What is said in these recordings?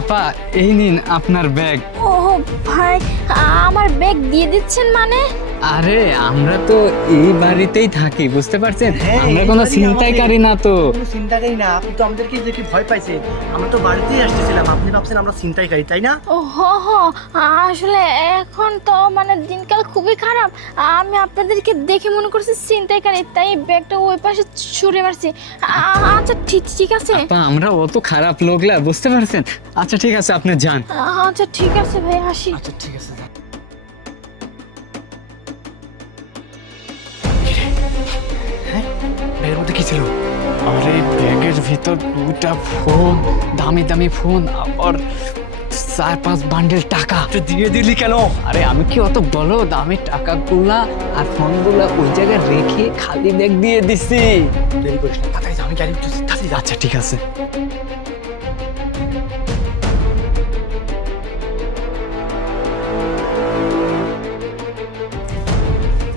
আপা এই নিন আপনার ব্যাগ। ও ভাই, আমার ব্যাগ দিয়ে দিচ্ছেন মানে? আরে আমরা তো এই বাড়িতেই থাকি, বুঝতে পারছেন? হ্যাঁ, আমরা এই কোনো বাড়ি ছিনতাইকারী না তো। কোনো চিন্তাকারী না, আপনি তো আমাদেরকে দেখে ভয় পাইছেন। আমরা তো বাড়িতেই আসতেছিলাম, আপনি ভাবছেন আমরা চিন্তাকারী, তাই না? ও হ, আসলে এখন তো মানে দিনকাল খুবই খারাপ। আমি আপনাদেরকে দেখে মনে করছি ছিনতাইকারী, তাই ব্যাগটা ওই পাশে ছুঁড়ে মারছি। আচ্ছা ঠিক আছে। আপা আমরা অত খারাপ লোক না, বুঝতে পারছেন? আচ্ছা ঠিক আছে, আপনি যান। আচ্ছা ঠিক আছে ভাই, আসি। আচ্ছা ঠিক আছে। হ্যাঁ, ব্যাগের মধ্যে কি ছিল? আরে ব্যাগের ভিতর দুটা ফোন, দামি দামি ফোন, আবার 4-5 বান্ডেল টাকা। তুই দিয়ে দিলি কেন? আরে আমি কি অত বলো, দামি টাকাগুলা আর ফোনগুলা ওই জায়গায় রেখে খালি ব্যাগ দিয়ে দিছি। দেরি করিস না, তাড়াতাড়ি যা, আমি গাড়ি উঠতেছি, তাড়াতাড়ি যা। আচ্ছা ঠিক আছে।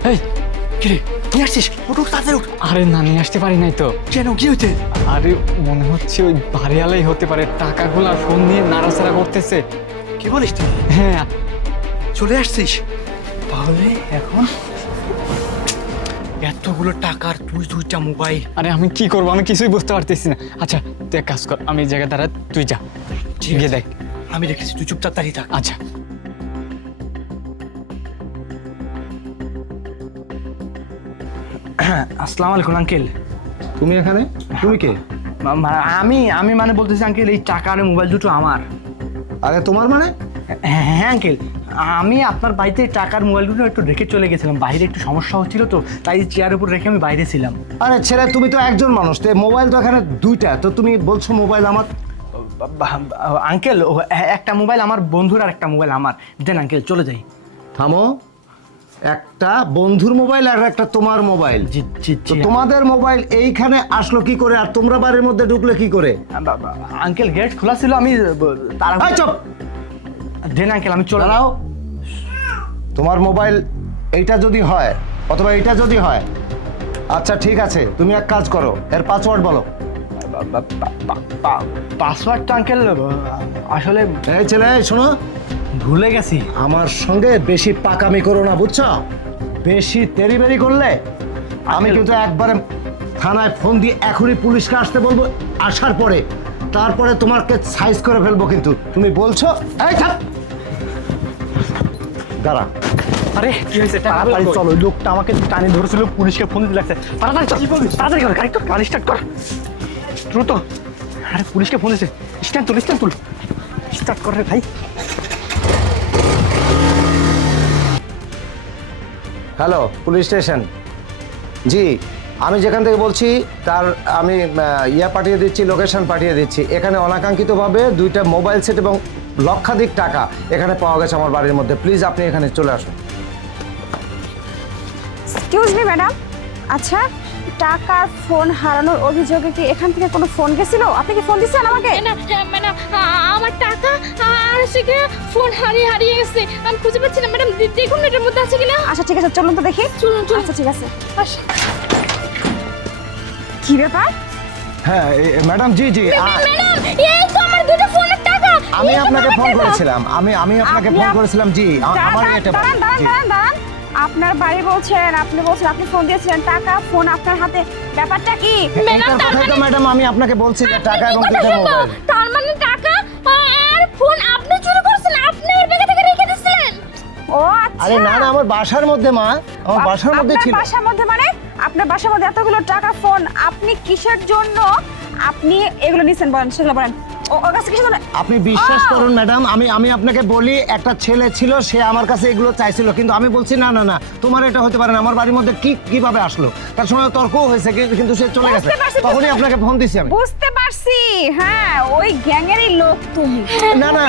এই কিরে নিয়ে আসছিস? ওঠ ওঠ, তাড়াতাড়ি উঠ। আরে না, নিয়ে আসতে পারি নাই তো। কেন, কি হয়েছে? আরে মনে হচ্ছে ওই বাড়িওয়ালাই হতে পারে, টাকাগুলা ফোন নিয়ে নাড়াচাড়া করতেছে। কি বলিস তুই? হ্যাঁ চলে আসছিস? তাহলে এখন এতগুলো টাকার তুই দুইটা মোবাইল। আরে আমি কি করবো, আমি কিছুই বুঝতে পারতেছি না। আচ্ছা তুই এক কাজ কর, আমি এই জায়গায় দাঁড়া, তুই যা গিয়ে দেখ। আমি রেখেছি, তুই চুপচাপ দাঁড়িয়ে থাক। আচ্ছা আসসালামু আলাইকুম আঙ্কেল। তুমি এখানে? তুমি কে? আমি মানে বলতেছি আঙ্কেল, এই টাকা আর মোবাইল দুটো আমার। আরে তোমার মানে? হ্যাঁ আঙ্কেল, আমি আপনার বাড়িতে টাকার মোবাইল দুটো একটু রেখে চলে গেছিলাম, বাইরে একটু সমস্যা হচ্ছিল তো, তাই চেয়ারের উপর রেখে আমি বাইরে ছিলাম। আরে ছেলে, তুমি তো একজন মানুষ, তো মোবাইল তো এখানে দুইটা, তো তুমি বলছো মোবাইল আমার? আঙ্কেল একটা মোবাইল আমার বন্ধুর আর একটা মোবাইল আমার। দেন আঙ্কেল, চলে যাই। থামো, একটা বন্ধুর মোবাইল আর একটা তোমার মোবাইল। জি জি তো জি। তোমাদের মোবাইল এইখানে আসলো কি করে, আর তোমরা বাড়ির মধ্যে ঢুকলে কি করে? আঙ্কেল গেট খোলা ছিল, আমি তারা। এই চুপ! দেন আঙ্কেল, আমি চলে দাঁড়াও, তোমার মোবাইল এইটা যদি হয় অথবা এইটা যদি হয়, আচ্ছা ঠিক আছে, তুমি এক কাজ করো, এর পাসওয়ার্ড বলো। পাসওয়ার্ডটা আঙ্কেল আসলে এই ছেলে শোনো, ভুলে গেছি। আমার সঙ্গে বেশি পাকামি করো না, বুঝছো? বেশি তেরিবেরি করলে আমি কিন্তু একবারে থানায় ফোন দিয়ে এখনই পুলিশকে আসতে বলবো, আসার পরে তারপরে তোমাকে সাইজ করে ফেলবো। কিন্তু তুমি বলছো, এই থাক, দাঁড়া। আরে কি হয়েছে? তাড়াতাড়ি চলো, ওই লোকটা আমাকে টানে ধরেছিল, পুলিশকে ফোন দিতে লাগছে। তাড়াতাড়ি চল, তাড়াতাড়ি কর, গাড়ি তো গাড়ি স্টার্ট কর দ্রুত। আরে পুলিশকে ফোন দিয়েছে, স্ট্যান্ড তুল, স্ট্যান্ড তুল, স্টার্ট কর রে ভাই। Hello, police station. জি, আমি যেখান থেকে বলছি তার আমি ইয়া পাঠিয়ে দিচ্ছি, লোকেশন পাঠিয়ে দিচ্ছি। এখানে অনাকাঙ্ক্ষিতভাবে দুইটা মোবাইল সেট এবং লক্ষাধিক টাকা এখানে পাওয়া গেছে আমার বাড়ির মধ্যে। প্লিজ আপনি এখানে চলে আসুন। এক্সকিউজ মি ম্যাডাম, আচ্ছা টাকার ফোন হারানোর অভিযোগে কি এখান থেকে কোনো ফোন গেছিল? আপনি কি ফোন দিচ্ছেন আমাকে? ম্যাডাম, আমার টাকা আর সেখানে ফোন হারিয়ে গেছে, আমি খুঁজে পাচ্ছি না। ম্যাডাম দেখুন এটার মধ্যে আছে কিনা। আচ্ছা ঠিক আছে, চলুন তো দেখি। চলুন। আচ্ছা ঠিক আছে। আসি। কি ব্যাপার? হ্যাঁ ম্যাডাম, জি জি, ম্যাডাম, এই তো আমার দুটো ফোনের টাকা। আমি এই তো আপনাকে আমার ফোন টাকা। করেছিলাম, আমি আপনাকে ফোন করেছিলাম। জি, আমার এটা দাঁড়ান। আপনার বাড়ি বলছেন, আপনি বলছেন আপনি ফোন দিয়েছিলেন, টাকা ফোন আপনার হাতে, ব্যাপারটা কি? এইটার কথাই তো ম্যাডাম আমি আপনাকে বলছি যে টাকা এবং দুটো মোবাইল। তার মানে টাকা আর ফোন আপনি চুরি করেছেন, আপনি এর ব্যাগে থেকে রেখে দিয়েছিলেন? ও আচ্ছা। আরে না না, আমার বাসার মধ্যে মা, আমার বাসার মধ্যে আপনার ছিল। বাসার মধ্যে মানে আপনার বাসার মধ্যে এতগুলো টাকা ফোন, আপনি কিসের জন্য আপনি এগুলো নিছেন বলেন, সেগুলো বলেন। ওর কাছে কিসের জন্য? আপনি বিশ্বাস করুন ম্যাডাম, আমি আপনাকে বলি, একটা ছেলে ছিল, সে আমার কাছে এগুলো চাইছিল, কিন্তু আমি বলছি না না না, তোমার এটা হতে পারে না। আমার বাড়ির মধ্যে কিভাবে আসলো, তার সঙ্গে তর্কও হয়েছে, কিন্তু সে চলে গেছে। তখনই আপনাকে ফোন দিছি আমি। বুঝতে পারছি, হ্যাঁ ওই গ্যাংয়েরই লোক তুমি। না না,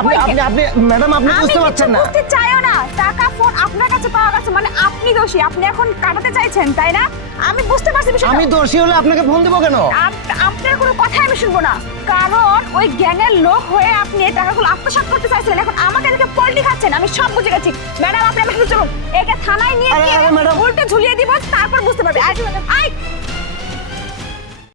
আপনি আপনি ম্যাডাম, আপনি বুঝতে পারছেন না। বুঝতে চাইও না, টাকা ফোন আপনার কাছে পাওয়া গেছে মানে আপনি দোষী, আপনি এখন কাটাতে চাইছেন, তাই না? আমি বুঝতে পারছি বিষয়টা। আমি দোষী হলে আপনাকে ফোন দেবো কেন? আপনার কোনো কথাই আমি শুনবো না, কারণ ওই গ্যাংয়ের লোক হয়ে আপনি এই টাকাগুলো আত্মসাৎ করতে চাইছিলেন, এখন আমাকে দেখে পল্টি খাচ্ছেন। আমি সব বুঝে গেছি ম্যাডাম, আপনি আমাকে চলুন, একে থানায় নিয়ে আরে, গিয়ে ম্যাডাম। উল্টে ঝুলিয়ে দিব, তারপর বুঝতে পারবে। আই